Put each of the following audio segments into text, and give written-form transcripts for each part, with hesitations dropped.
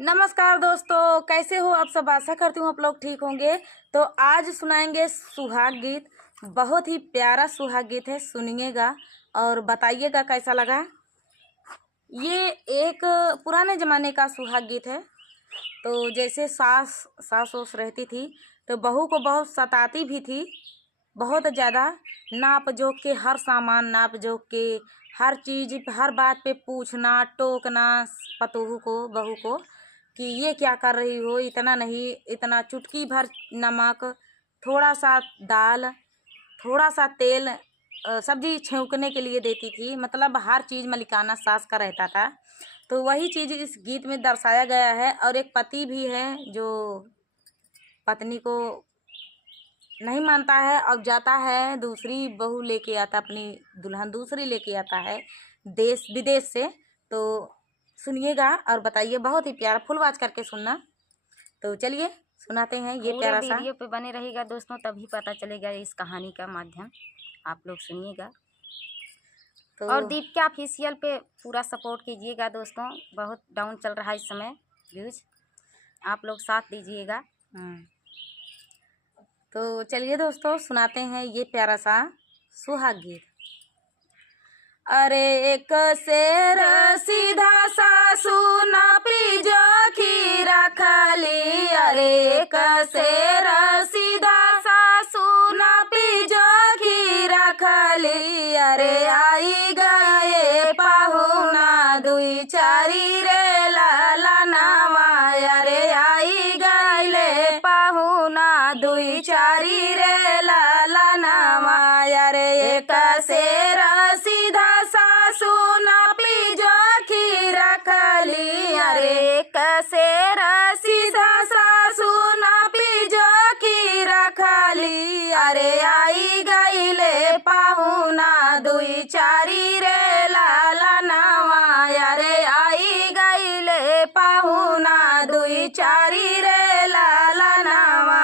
नमस्कार दोस्तों, कैसे हो आप सब। आशा करती हूँ आप लोग ठीक होंगे। तो आज सुनाएंगे सुहाग गीत। बहुत ही प्यारा सुहाग गीत है, सुनिएगा और बताइएगा कैसा लगा। ये एक पुराने ज़माने का सुहाग गीत है। तो जैसे सास ओस रहती थी तो बहू को बहुत सताती भी थी, बहुत ज़्यादा। नाप जोख के हर सामान, नाप जोख के हर चीज़, हर बात पे पूछना, टोकना पतोहू को, बहू को कि ये क्या कर रही हो, इतना नहीं, इतना चुटकी भर नमक, थोड़ा सा दाल, थोड़ा सा तेल, सब्जी छौंकने के लिए देती थी। मतलब हर चीज़ मलिकाना सास का रहता था। तो वही चीज़ इस गीत में दर्शाया गया है। और एक पति भी है जो पत्नी को नहीं मानता है और जाता है, दूसरी बहू लेके आता, अपनी दुल्हन दूसरी लेके आता है देश विदेश से। तो सुनिएगा और बताइए, बहुत ही प्यारा, फुल आवाज करके सुनना। तो चलिए सुनाते हैं ये प्यारा सा। वीडियो पे बने रहेगा दोस्तों, तभी पता चलेगा इस कहानी का माध्यम। आप लोग सुनिएगा तो और दीपिका ऑफिशियल पे पूरा सपोर्ट कीजिएगा दोस्तों। बहुत डाउन चल रहा है इस समय व्यूज, आप लोग साथ दीजिएगा। तो चलिए दोस्तों सुनाते हैं ये प्यारा सा सुहाग गीत। अरे एक शेर सीधा सासू नापी जोखी रखली, अरे एक शेर सीधा सासू नापी जोखी रखली, अरे आई गए पाहुना दुई चारी रे लाला नावा, अरे आई गए पाहुना दुई चारी रे लाला नावा, अरे एक शेर सीधा सासू नापी जोखी रखली, अरे एक शेर सीधा सासू नापी जोखी रखली, अरे आई गईले पाहुना दुई चारी रे लाला नावा, अरे आई गईले पाहुना दुई चारी रे लाला नावा,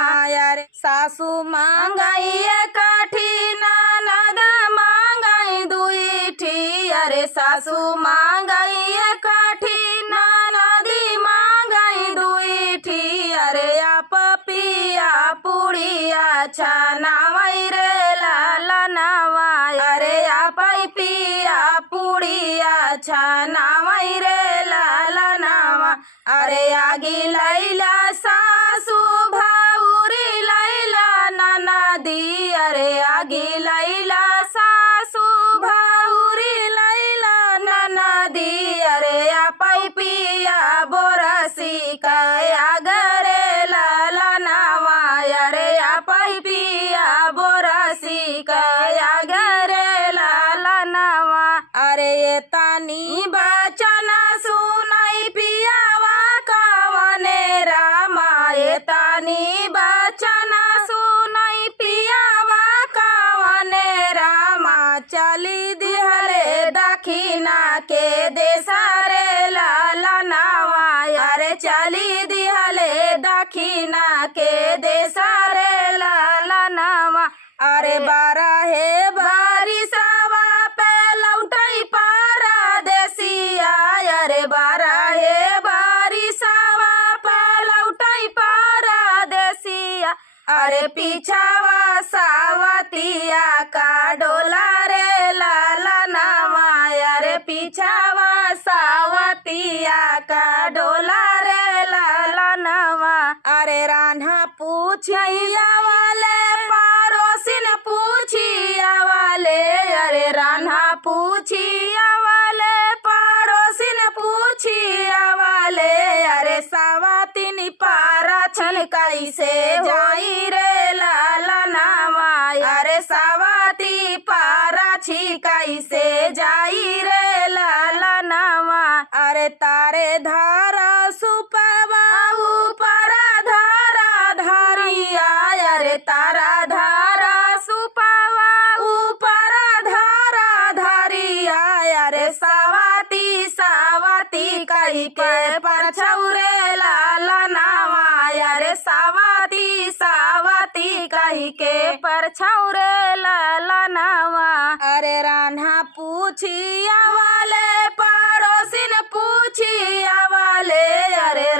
अरे सासू मांगई काठी ननद मांगई दुई ठी, अरे सासू मांगई काठी ननदी मांगई दुई ठी, अरे आप पिया पुड़िया छनावई रे लाला नावा, अरे आप पिया पुड़िया छनावई रे लाला नावा, अरे आगी लैला सासू भाउरी लैला ननदी, अरे आगी लैला सासू भाउरी लैला ननदी, अरे आपै पिया बोरसी कया गरे लाला नावा, अरे आपै पिया बोरसी कया गरे लाला नावा, अरे ये तानी बचना सुनाई पियावा कवने रामा, ये तानी बचना सुनाई पियावा कवने रामा, चली दिहले दखिना के देसारे लाला नावा, अरे चली दिहले दखिना के देसारे लाला नावा, अरे बारहे बारिशवा पे लौटई परदेसिया, अरे बारहे बारिशवा पे लौटई परदेसिया, अरे पीछावा सावतिया का डोला रे लाला नावा, अरे पीछावा सावतिया का डोला रे लाला नावा, अरे रान्हा पूछिया वाले पड़ोसिन पूछिया वाले, अरे रान्हा पूछिया वाले पड़ोसिन पूछिया वाले, अरे सावतिन पारा छन कैसे जाई रे लाला नावा, अरे सावती पारा छी कैसे जाई रे लाला नावा, अरे तारे धारा सुपवा ऊपर धारा धारिया, अरे तारा धारा सुपवा ऊपर धारा धारिया, अरे सावती सावती कही के परछौरे लाला नावा, अरे सावती सावती कही के परछौरे लाला नावा, अरे रान्हा पूछिया वाले पड़ोसिन पूछिया वाले, अरे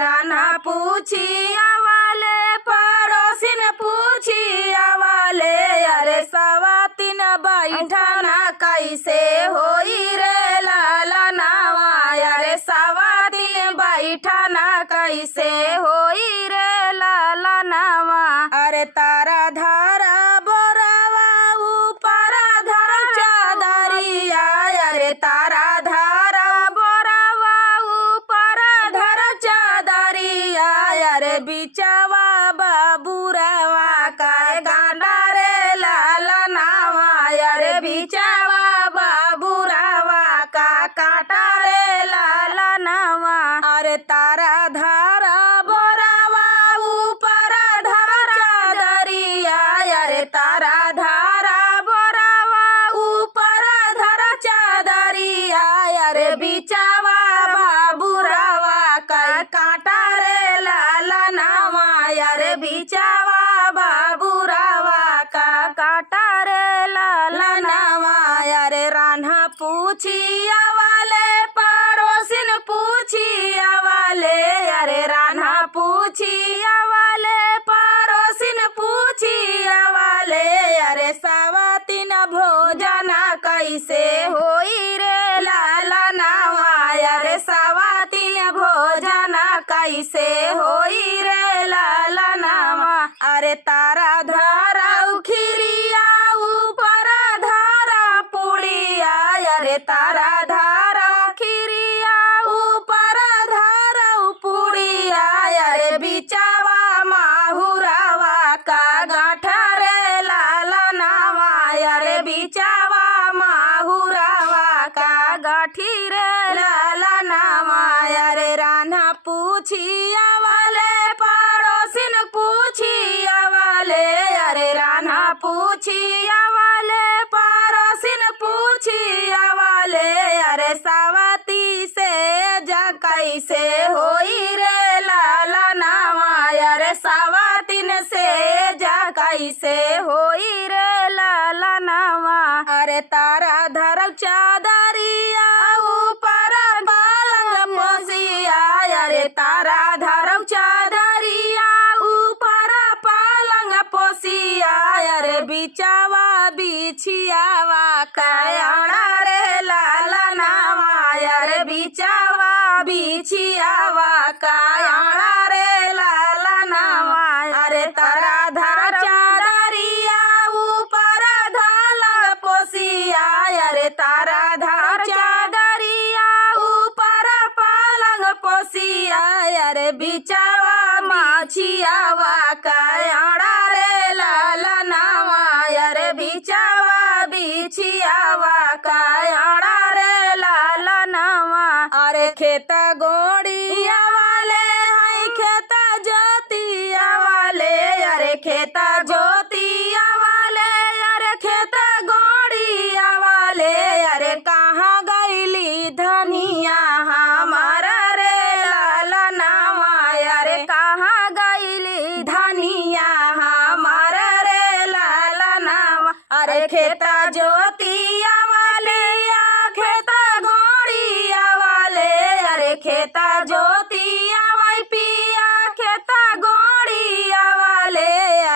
पूछिया वाले पड़ोसिन पूछिया वाले अरे सवातिन बैठना कैसे होई रे लाला नावा अरे सवातिन बैठना कैसे होई रे लाला नावा अरे तारा धारा बोरावा ऊपर धर चादरिया अरे तारा धारा बोरावा ऊपर धर चादरिया अरे बिचावा बाबूरावा का गांडा रे लाला नावा अरे बिचावा बाबूरावा का काटा रे लाला नावा अरे तारा धारा बोरावा ऊपर धर चादरिया अरे तारा धारा बोरावा ऊपर धर चादरिया अरे बिचावा बाबूरावा का काटा रे लाला नावा अरे बिचावा बाबूरावा का काटा रे लाला नावा अरे रान्हा पूछिया वाले पड़ोसिन पूछिया वाले अरे रान्हा पूछिया वाले पड़ोसिन पूछिया वाले अरे सवातिन भोजना कैसे होई रे लाला नावा अरे सवातिन भोजना कैसे होई रे लाला नावा अरे तारा धारा खिरिया ऊपर धारा पुड़िया अरे तारा धारा खिरिया ऊपर धारा पुड़िया अरे बिचावा माहुरावा का गाठा रे लाला नावा अरे बिचावा माहुरावा का गाठी रे लाला नावा अरे रान्हा पूछिया वाले पड़ोसिन पूछिया वाले अरे रान्हा पूछिया वाले पड़ोसिन पूछिया वाले अरे सवाती से जा कैसे होई रे लाला नावा अरे सवातिन से जा कैसे होई रे लाला नावा अरे तारा धरल चादरिया ऊपर पलंग पोसिया अरे तारा धरल चादरिया ऊपर पलंग पोसिया अरे बिचावा बिछियावा कयाड़ा रे लाला नावा अरे बिचावा बिछियावा कयाड़ा रे लाला नावा अरे तारा धर चादरिया ऊपर धालंग पोसिया अरे तारा धर चादरिया ऊपर पलंग पोसिया अरे बिचावा माछियावा कयाड़ा रे लाला नावा अरे बिचावा बिछियावा कयाड़ा रे लाला नावा अरे खेत गोड़िया वाले हाय खेत जोतिया वाले अरे खेत जोतिया वाले अरे खेत गोड़िया वाले अरे कहाँ गईली धनिया हमारा रे लाला नावा अरे कहाँ गईली धनिया हमारा रे लाला नावा अरे खेत जोतिया वाले या खेत गोड़िया वाले अरे खेत जोतिया वाई पिया खेत गोड़िया वाले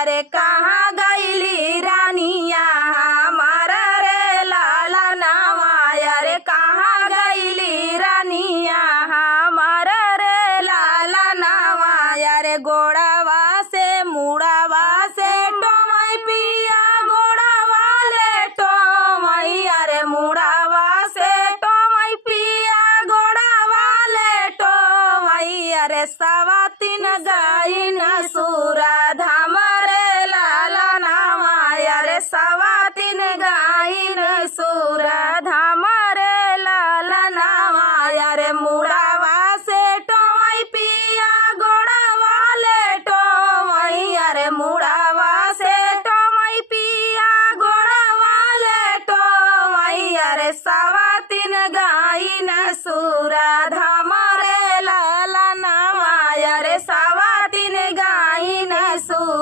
अरे कहाँ गईली रानिया हमारा रे लाला नावा अरे कहाँ गईली रानिया हमारा रे लाला नावा अरे गोड़ावा से मुड़ावा से टोमई पिया गोड़ावा ले टोमई अरे मुड़ावा से टोमई पिया गोड़ावा ले टोमई अरे सवातिन गाइन सूरा धाम रे लाला नावा अरे सवातिन गाइन सूरा धाम रे लाला नावा अरे मुड़ावा से टोमई पिया गोड़ावा ले टोमई अरे मुड़ावा से टोमई पिया गोड़ावा ले टोमई अरे सवातिन गाइन सूरा धाम रे लाला नावा अरे सवातिन गाइन सूरा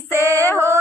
से हो